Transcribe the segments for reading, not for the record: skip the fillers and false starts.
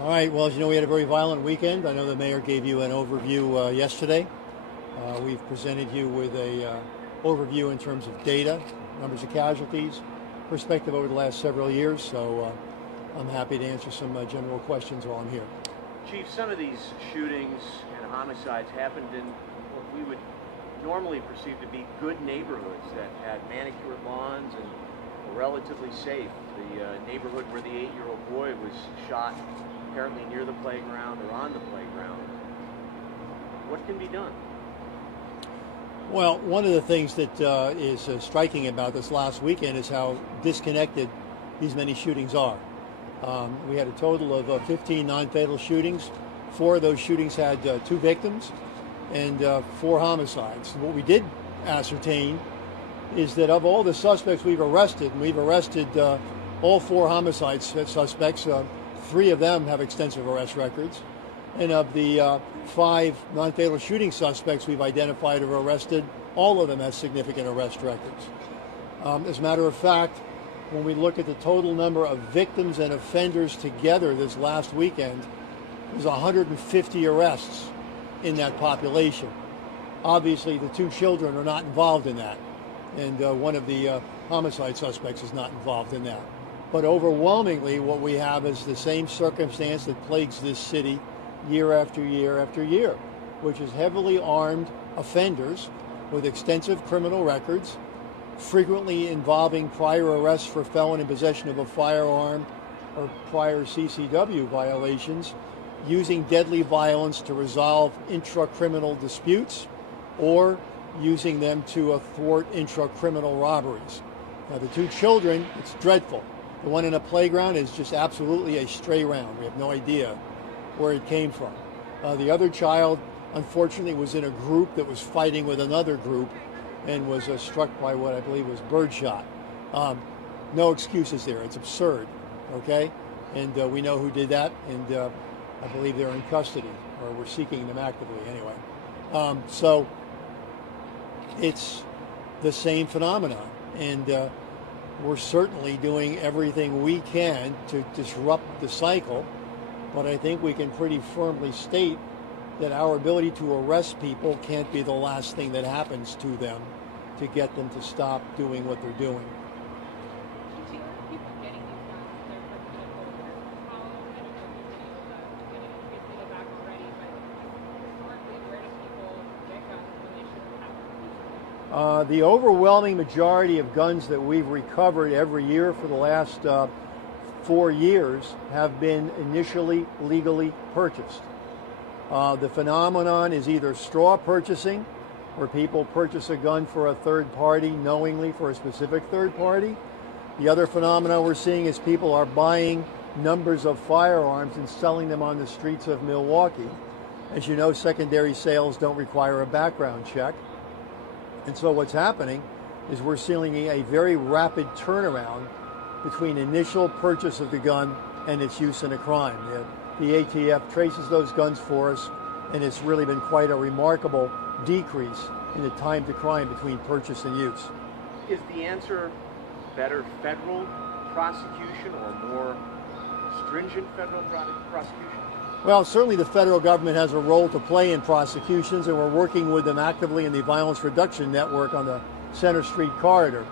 All right, well, as you know, we had a very violent weekend. I know the mayor gave you an overview yesterday. We've presented you with a overview in terms of data, numbers of casualties, perspective over the last several years, so I'm happy to answer some general questions while I'm here. Chief, some of these shootings and homicides happened in what we would normally perceive to be good neighborhoods that had manicured lawns and were relatively safe. The neighborhood where the 8-year-old boy was shot apparently near the playground or on the playground. What can be done? Well, one of the things that is striking about this last weekend is how disconnected these many shootings are. We had a total of 15 non-fatal shootings. 4 of those shootings had 2 victims and 4 homicides. And what we did ascertain is that of all the suspects we've arrested, and we've arrested all 4 homicide suspects, 3 of them have extensive arrest records. And of the 5 non-fatal shooting suspects we've identified or arrested, all of them have significant arrest records. As a matter of fact, when we look at the total number of victims and offenders together this last weekend, there's 150 arrests in that population. Obviously, the 2 children are not involved in that, and one of the homicide suspects is not involved in that. But overwhelmingly, what we have is the same circumstance that plagues this city year after year after year, which is heavily armed offenders with extensive criminal records, frequently involving prior arrests for felon in possession of a firearm or prior CCW violations, using deadly violence to resolve intra-criminal disputes, or using them to thwart intra-criminal robberies. Now, the 2 children, it's dreadful. The one in a playground is just absolutely a stray round. We have no idea where it came from. The other child, unfortunately, was in a group that was fighting with another group and was struck by what I believe was birdshot. No excuses there. It's absurd, okay? And we know who did that, and I believe they're in custody, or we're seeking them actively anyway. So it's the same phenomenon, and we're certainly doing everything we can to disrupt the cycle, but I think we can pretty firmly state that our ability to arrest people can't be the last thing that happens to them to get them to stop doing what they're doing. The overwhelming majority of guns that we've recovered every year for the last 4 years have been initially legally purchased. The phenomenon is either straw purchasing, where people purchase a gun for a third party knowingly for a specific third party. The other phenomenon we're seeing is people are buying numbers of firearms and selling them on the streets of Milwaukee. As you know, secondary sales don't require a background check. And so what's happening is we're seeing a very rapid turnaround between initial purchase of the gun and its use in a crime. The ATF traces those guns for us, and it's really been quite a remarkable decrease in the time to crime between purchase and use. Is the answer better federal prosecution or more stringent federal prosecution? Well, certainly the federal government has a role to play in prosecutions, and we're working with them actively in the Violence Reduction Network on the Center Street corridor.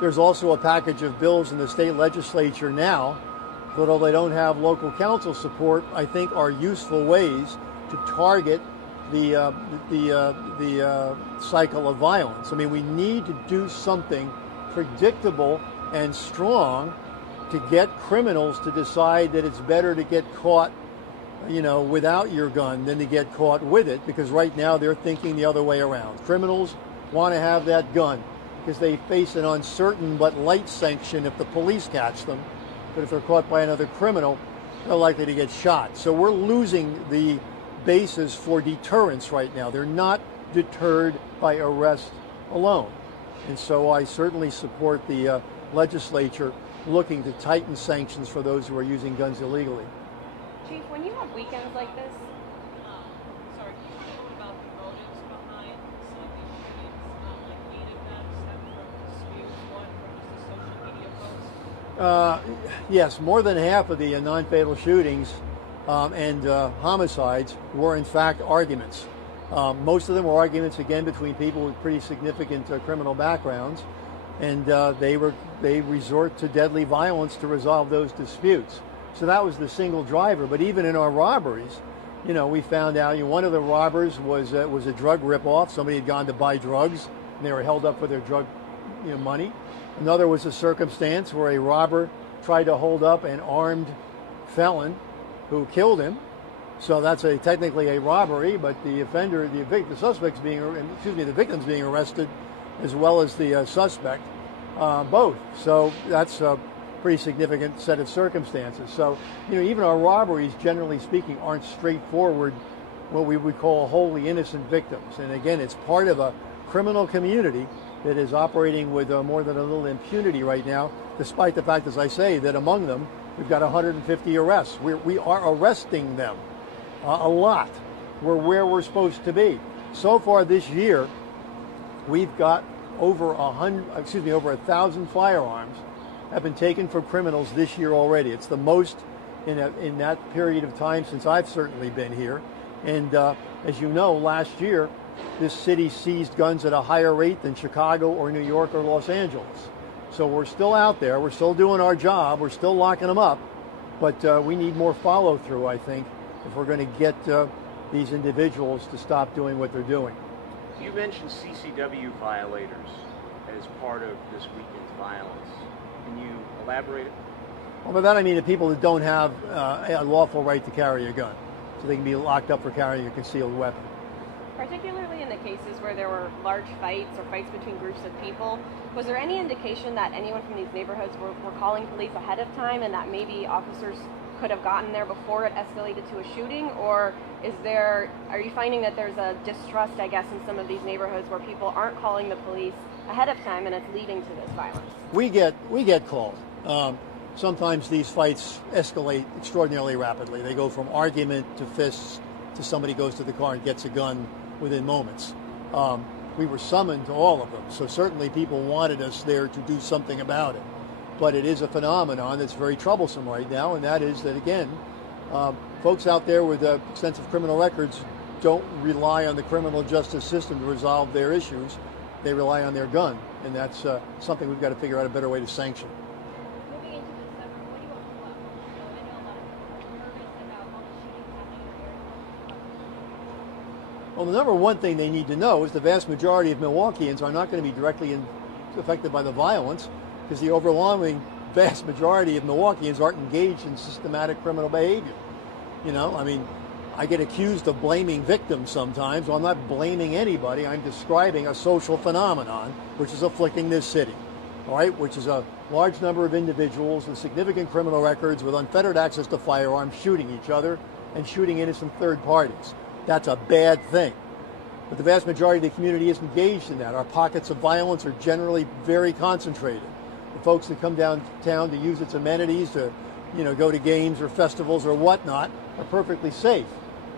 There's also a package of bills in the state legislature now that, although they don't have local council support, I think are useful ways to target the cycle of violence. I mean, we need to do something predictable and strong to get criminals to decide that it's better to get caught, without your gun than to get caught with it, because right now they're thinking the other way around. Criminals want to have that gun because they face an uncertain but light sanction if the police catch them. But if they're caught by another criminal, they're likely to get shot. So we're losing the basis for deterrence right now. They're not deterred by arrest alone. And so I certainly support the legislature looking to tighten sanctions for those who are using guns illegally. Chief, when you have weekends like this, Sorry, can you talk about the motives behind some of these shootings, like hate events stem from disputes, one from just a social media post? Yes, more than half of the non-fatal shootings and homicides were in fact arguments. Most of them were arguments, again, between people with pretty significant criminal backgrounds, and they resort to deadly violence to resolve those disputes. So that was the single driver. But even in our robberies, we found out one of the robbers was a drug ripoff. Somebody had gone to buy drugs, and they were held up for their drug money. Another was a circumstance where a robber tried to hold up an armed felon who killed him. So that's technically a robbery, but the victim's being arrested as well as the suspect, both. So that's a pretty significant set of circumstances. So, even our robberies, generally speaking, aren't straightforward, what we would call wholly innocent victims. And again, it's part of a criminal community that is operating with more than a little impunity right now, despite the fact, as I say, that among them, we've got 150 arrests. We are arresting them a lot. We're where we're supposed to be. So far this year, we've got over 1,000 firearms have been taken from criminals this year already. It's the most in that period of time since I've certainly been here. And as you know, last year, this city seized guns at a higher rate than Chicago or New York or Los Angeles. So we're still out there. We're still doing our job. We're still locking them up. But we need more follow-through, I think, if we're going to get these individuals to stop doing what they're doing. You mentioned CCW violators as part of this weekend's violence. Can you elaborate? Well, by that I mean the people that don't have a lawful right to carry a gun. So they can be locked up for carrying a concealed weapon. Particularly in the cases where there were large fights or fights between groups of people, was there any indication that anyone from these neighborhoods were calling police ahead of time and that maybe officers could have gotten there before it escalated to a shooting? Or are you finding that there's a distrust, I guess, in some of these neighborhoods where people aren't calling the police ahead of time and it's leading to this violence? We get called. Sometimes these fights escalate extraordinarily rapidly. They go from argument to fists to somebody goes to the car and gets a gun within moments. We were summoned to all of them, so certainly people wanted us there to do something about it. But it is a phenomenon that's very troublesome right now, and that is that, again, folks out there with extensive criminal records don't rely on the criminal justice system to resolve their issues. They rely on their gun, and that's something we've got to figure out a better way to sanction. Moving into the summer, what do you want to know? I know a lot of people are nervous about all the shootings happening in your area. Well, the number one thing they need to know is the vast majority of Milwaukeeans are not going to be directly affected by the violence, because the overwhelming vast majority of Milwaukeeans aren't engaged in systematic criminal behavior. I get accused of blaming victims sometimes. Well, I'm not blaming anybody. I'm describing a social phenomenon which is afflicting this city, all right, which is a large number of individuals with significant criminal records with unfettered access to firearms shooting each other and shooting innocent third parties. That's a bad thing. But the vast majority of the community is engaged in that. Our pockets of violence are generally very concentrated. The folks that come downtown to use its amenities, to go to games or festivals or whatnot, are perfectly safe,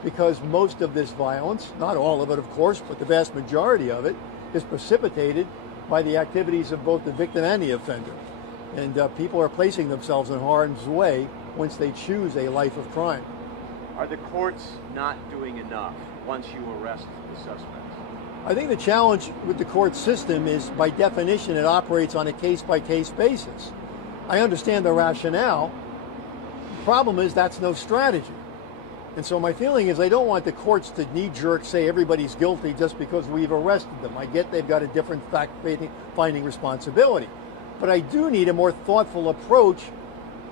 because most of this violence, not all of it of course, but the vast majority of it, is precipitated by the activities of both the victim and the offender. And people are placing themselves in harm's way once they choose a life of crime. Are the courts not doing enough once you arrest the suspects? I think the challenge with the court system is, by definition, it operates on a case-by-case basis. I understand the rationale. The problem is that's no strategy. And so my feeling is I don't want the courts to knee-jerk say everybody's guilty just because we've arrested them. I get they've got a different fact-finding responsibility. But I do need a more thoughtful approach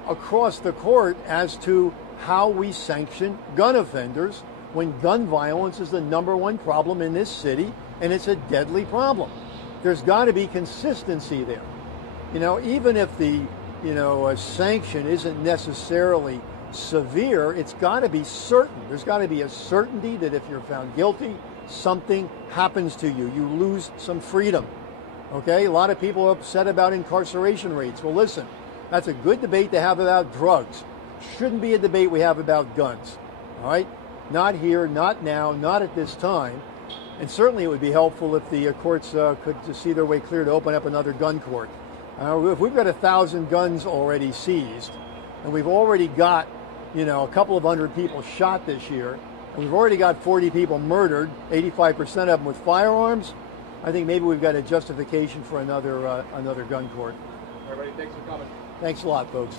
across the court as to how we sanction gun offenders when gun violence is the number one problem in this city, and it's a deadly problem. There's got to be consistency there. Even if the, a sanction isn't necessarily severe, it's got to be certain. There's got to be a certainty that if you're found guilty, something happens to you. You lose some freedom. Okay? A lot of people are upset about incarceration rates. Well, listen, that's a good debate to have about drugs. Shouldn't be a debate we have about guns. All right? Not here, not now, not at this time. And certainly it would be helpful if the courts could just see their way clear to open up another gun court. If we've got 1,000 guns already seized, and we've already got a couple of hundred people shot this year, and we've already got 40 people murdered, 85% of them with firearms, I think maybe we've got a justification for another gun court. Everybody, thanks for coming. Thanks a lot, folks.